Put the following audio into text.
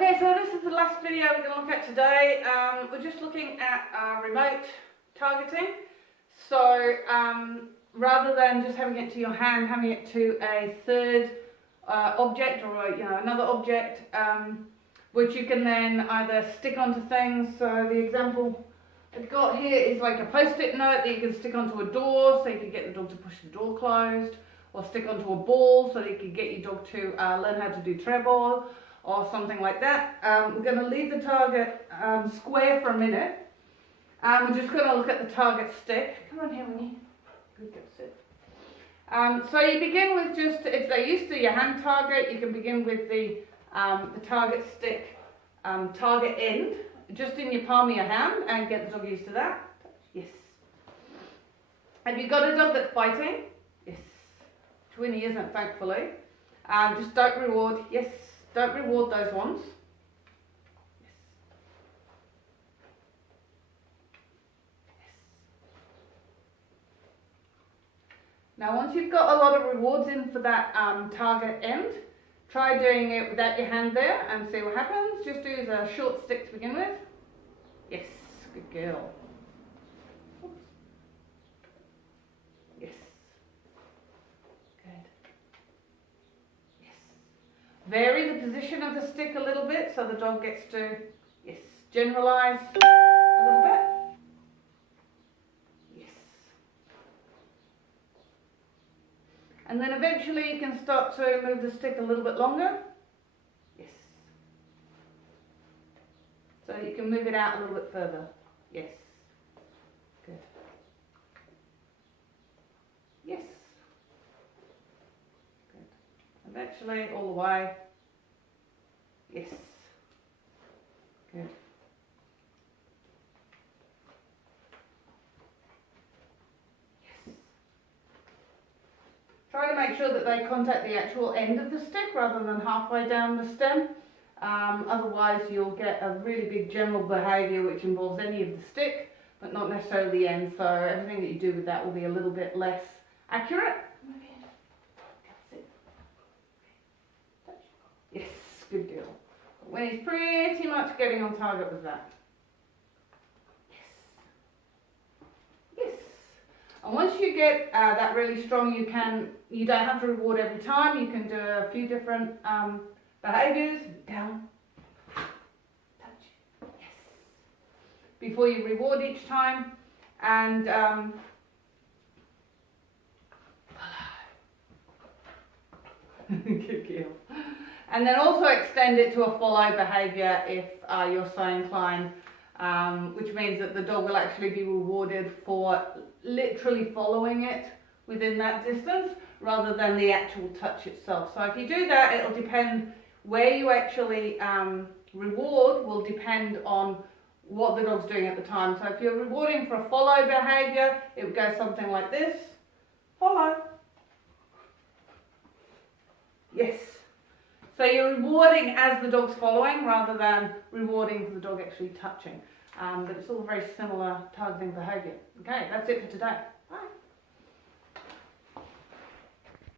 Okay, so this is the last video we're going to look at today. We're just looking at remote targeting. So rather than just having it to your hand, having it to a third object or another object, which you can then either stick onto things. So the example I've got here is like a post-it note that you can stick onto a door, so you can get the dog to push the door closed, or stick onto a ball so that you can get your dog to learn how to do treble, or something like that. We're going to leave the target square for a minute. We're just going to look at the target stick. Come on here, Winnie. Good, get sit. So you begin with just, if they're used to your hand target, you can begin with the target stick target end, just in your palm of your hand, and get the dog used to that. Yes. Have you got a dog that's biting? Yes. Winnie isn't, thankfully. Just don't reward. Yes. Don't reward those ones. Yes. Yes. Now once you've got a lot of rewards in for that target end, try doing it without your hand there and see what happens. Just use a short stick to begin with. Yes, good girl. Oops. Yes. Good. Yes. Vary the position of the stick a little bit so the dog gets to, yes, generalize a little bit. Yes. And then eventually you can start to move the stick a little bit longer. Yes. So you can move it out a little bit further. Yes. Good. Yes. Good. Eventually all the way. Yes. Good. Yes. Try to make sure that they contact the actual end of the stick rather than halfway down the stem. Otherwise you'll get a really big general behaviour which involves any of the stick but not necessarily the end, so everything that you do with that will be a little bit less accurate. Yes, good girl. When he's pretty much getting on target with that. Yes. Yes. And once you get that really strong, you don't have to reward every time. You can do a few different behaviours. Down, touch, yes. Before you reward each time, and good girl. And then also extend it to a follow behaviour if you're so inclined, which means that the dog will actually be rewarded for literally following it within that distance rather than the actual touch itself. So if you do that, it'll depend where you actually reward will depend on what the dog's doing at the time. So if you're rewarding for a follow behaviour, it would go something like this. Follow. Yes. So you're rewarding as the dog's following rather than rewarding for the dog actually touching. But it's all very similar targeting behaviour. Okay, that's it for today. Bye.